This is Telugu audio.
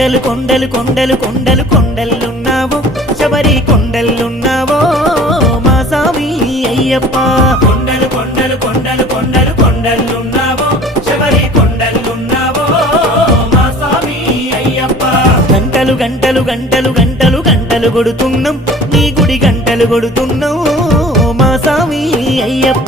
కొండలు కొండలు కొండలు కొండలు కొండలున్నావో శబరి కొండలున్నావో మా స్వామి అయ్యప్ప కొండలు కొండలు కొండలు కొండలు కొండలున్నావో శబరి కొండలున్నావో మా స్వామి అయ్యప్ప గంటలు గంటలు గంటలు గంటలు గంటలు కొడుతున్నాం నీ గుడి గంటలు కొడుతున్నాం మా స్వామి అయ్యప్ప